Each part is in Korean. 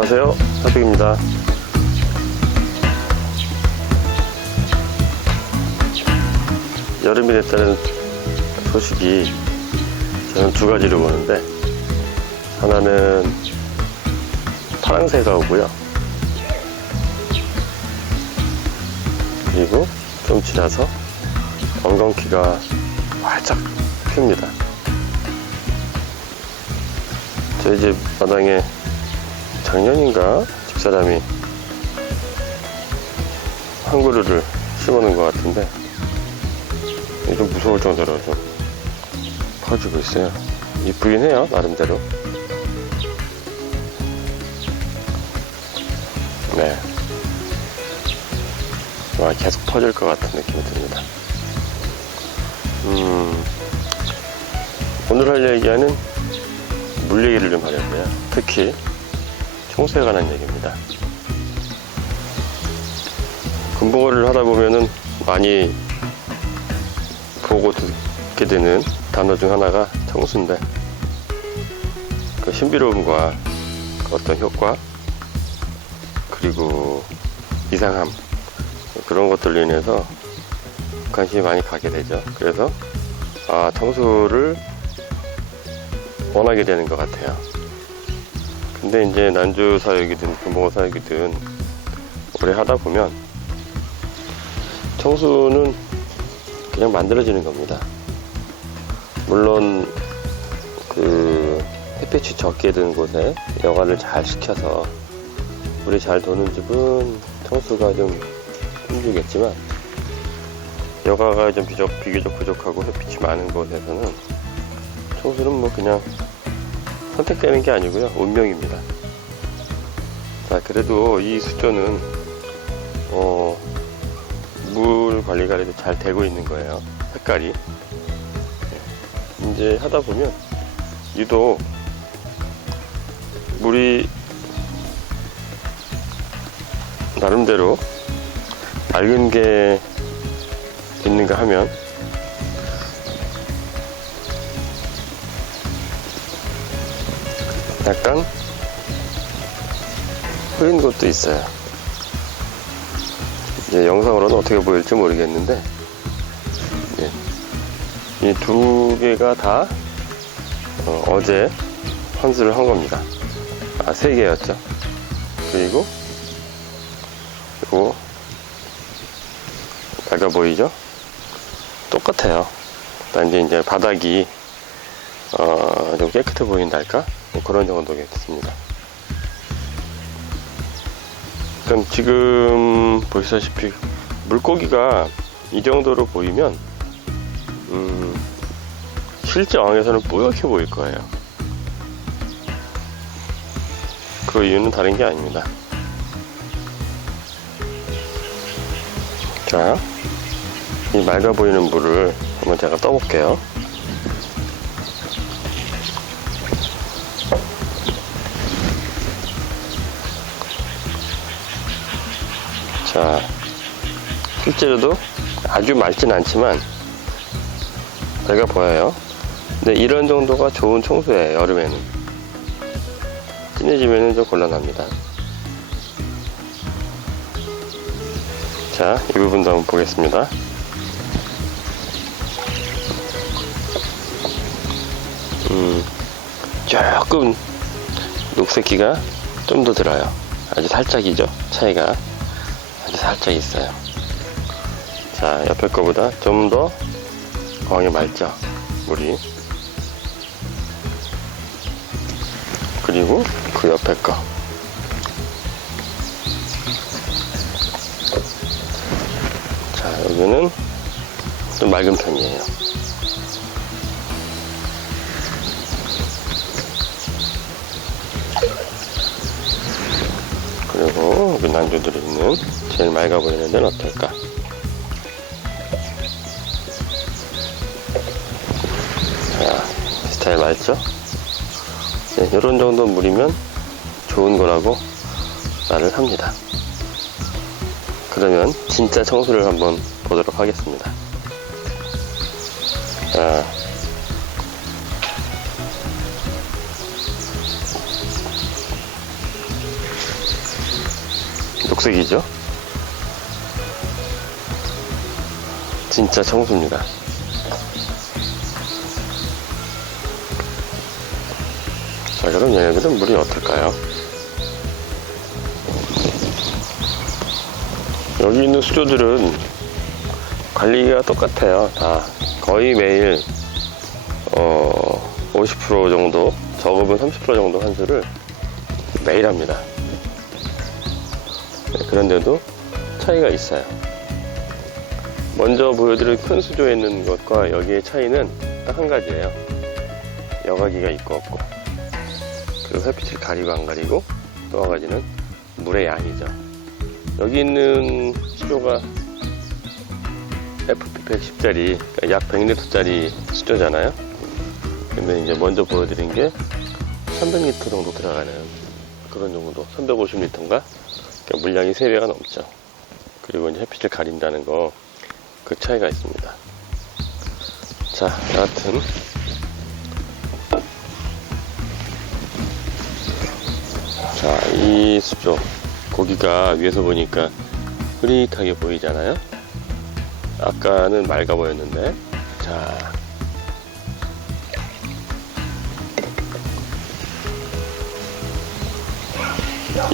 안녕하세요, 사백입니다. 여름이 됐다는 소식이 저는 두 가지로 보는데, 하나는 파랑새가 오고요, 그리고 좀 지나서 엉겅퀴가 활짝 핍니다. 저희 집 마당에 작년인가 집사람이 한 그루를 심어놓은 것 같은데, 이게 좀 무서울 정도로 좀 퍼지고 있어요. 이쁘긴 해요, 나름대로. 네, 계속 퍼질 것 같은 느낌이 듭니다. 오늘 할 얘기는 물 얘기를 좀 하려고요. 특히 청소에 관한 얘기입니다. 금붕어를 하다 보면은 많이 보고 듣게 되는 단어 중 하나가 청수인데, 그 신비로움과 그 어떤 효과, 그리고 이상함, 그런 것들로 인해서 관심이 많이 가게 되죠. 그래서 청소를 원하게 되는 것 같아요. 근데 이제 난주 사육이든 금붕어 사육이든 오래 하다 보면 청수는 그냥 만들어지는 겁니다. 물론 그 햇빛이 적게 드는 곳에 여과를 잘 시켜서 물이 잘 도는 집은 청수가 좀 힘들겠지만, 여과가 좀 비교적 부족하고 햇빛이 많은 곳에서는 청수는 뭐 그냥 선택되는 게 아니고요, 운명입니다. 자, 그래도 이 수조는 물 관리가 그래도 잘 되고 있는 거예요. 색깔이. 이제 하다 보면 유독 물이 나름대로 맑은 게 있는가 하면 약간 흐린 곳도 있어요. 이제 영상으로는 어떻게 보일지 모르겠는데, 이 두 개가 다 어제 환수를 한 겁니다. 세 개였죠. 그리고 요거 밝아 보이죠? 똑같아요. 단지 이제 바닥이 좀 깨끗해 보인달까? 뭐 그런 정도겠습니다. 그럼 지금 보시다시피 물고기가 이 정도로 보이면 실제 어항에서는 뿌옇게 보일 거예요. 그 이유는 다른 게 아닙니다. 자, 이 맑아 보이는 물을 한번 제가 떠볼게요. 자, 실제로도 아주 맑진 않지만 밝아 보여요. 근데 이런 정도가 좋은 청소예요, 여름에는. 진해지면은 좀 곤란합니다. 자, 이 부분도 한번 보겠습니다. 조금 녹색기가 좀 더 들어요. 아주 살짝이죠, 차이가. 아주 살짝 있어요. 자, 옆에 거보다 좀 더 어항이 맑죠, 물이. 그리고 그 옆에 거. 자, 여기는 좀 맑은 편이에요. 그리고 여기 난주들이 있는 제일 맑아 보이는 데는 어떨까? 자, 스타일 맑죠? 네, 이런 정도 물이면 좋은 거라고 말을 합니다. 그러면 진짜 청소를 한번 보도록 하겠습니다. 자, 녹색이죠? 진짜 청수입니다. 자, 그럼 얘네들은 물이 어떨까요? 여기 있는 수조들은 관리가 똑같아요. 다 거의 매일 50% 정도, 적으면 30% 정도 환수를 매일 합니다. 네, 그런데도 차이가 있어요. 먼저 보여드린 큰 수조에 있는 것과 여기의 차이는 딱 한 가지예요. 여과기가 있고 없고, 그리고 햇빛을 가리고 안 가리고, 또 한 가지는 물의 양이죠. 여기 있는 수조가 FP110짜리, 그러니까 약 100리터짜리 수조잖아요. 근데 이제 먼저 보여드린 게 300리터 정도 들어가는 그런 정도, 350리터인가? 그러니까 물량이 3배가 넘죠. 그리고 이제 햇빛을 가린다는 거, 그 차이가 있습니다. 자, 여하튼 자, 이 수조 고기가 위에서 보니까 흐릿하게 보이잖아요. 아까는 맑아 보였는데, 자,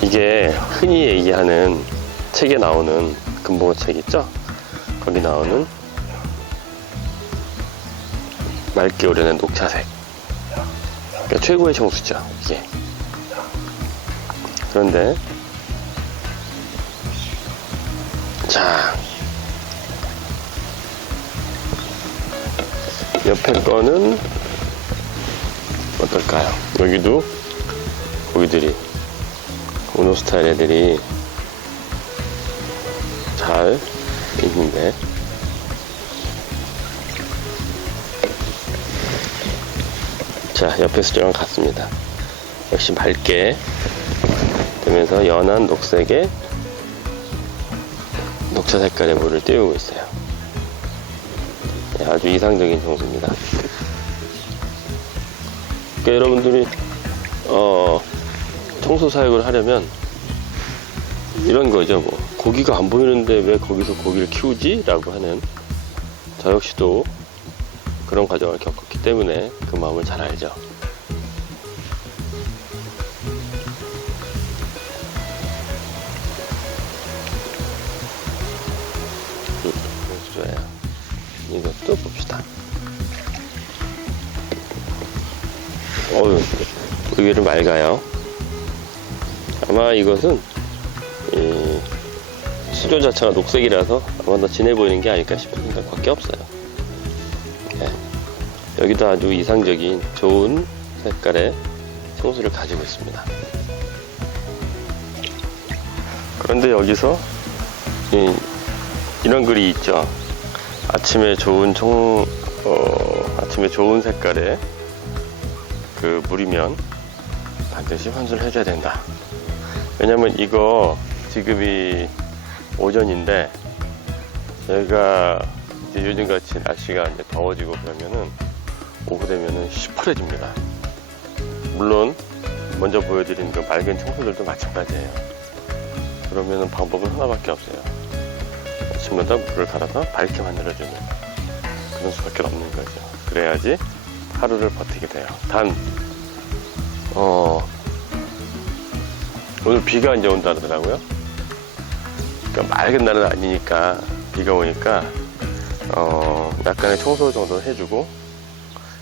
이게 흔히 얘기하는 책에 나오는 금붕어 책 있죠? 거기 나오는 맑게 우려낸 녹차색, 그러니까 최고의 청수죠, 이게. 그런데 자, 옆에 거는 어떨까요? 여기도 고기들이, 우노 스타일 애들이 잘 있는데, 자, 옆에 수조랑 같습니다. 역시 맑게 되면서 연한 녹색의 녹차 색깔의 물을 띄우고 있어요. 네, 아주 이상적인 청수입니다. 그러니까 여러분들이 청소 사육을 하려면 이런 거죠. 뭐 고기가 안 보이는데 왜 거기서 고기를 키우지? 라고 하는, 저 역시도 그런 과정을 겪었기 때문에 그 마음을 잘 알죠. 수조예요. 이것도 봅시다. 의외로 맑아요. 아마 이것은 이 수조 자체가 녹색이라서 아마 더 진해 보이는 게 아닐까 싶은 생각밖에 없어요. 네. 여기도 아주 이상적인 좋은 색깔의 청수를 가지고 있습니다. 그런데 여기서 이런 글이 있죠. 아침에 좋은 아침에 좋은 색깔의 그 물이면 반드시 환수를 해줘야 된다. 왜냐면 이거 지금이 오전인데, 여기가 이제 요즘같이 날씨가 이제 더워지고 그러면은 오후 되면은 시퍼래집니다. 물론 먼저 보여드린 그 맑은 청소들도 마찬가지예요. 그러면은 방법은 하나밖에 없어요. 아침마다 물을 갈아서 밝게 만들어주는 그런 수밖에 없는 거죠. 그래야지 하루를 버티게 돼요. 단 오늘 비가 이제 온다 그러더라고요. 그러니까 맑은 날은 아니니까, 비가 오니까 약간의 청소 정도 해주고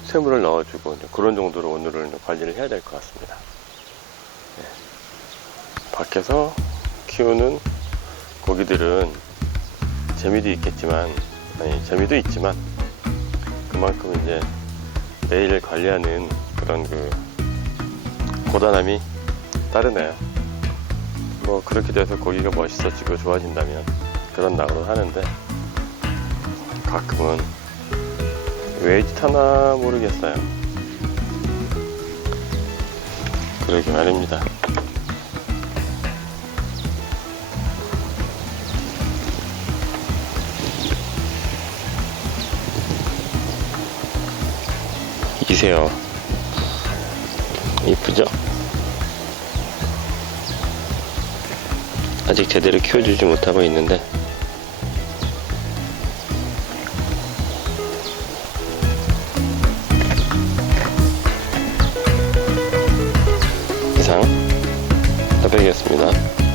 쇠물을 넣어주고 그런 정도로 오늘은 관리를 해야 될 것 같습니다. 네. 밖에서 키우는 고기들은 재미도 있겠지만, 재미도 있지만 그만큼 이제 매일 관리하는 그런 그 고단함이 따르네요. 뭐 그렇게 돼서 고기가 멋있어지고 좋아진다면 그런다고 하는데, 가끔은 왜 이 짓 하나 모르겠어요. 그러게 말입니다. 이세요. 이쁘죠? 아직 제대로 키워주지 못하고 있는데 이상 더백이었습니다.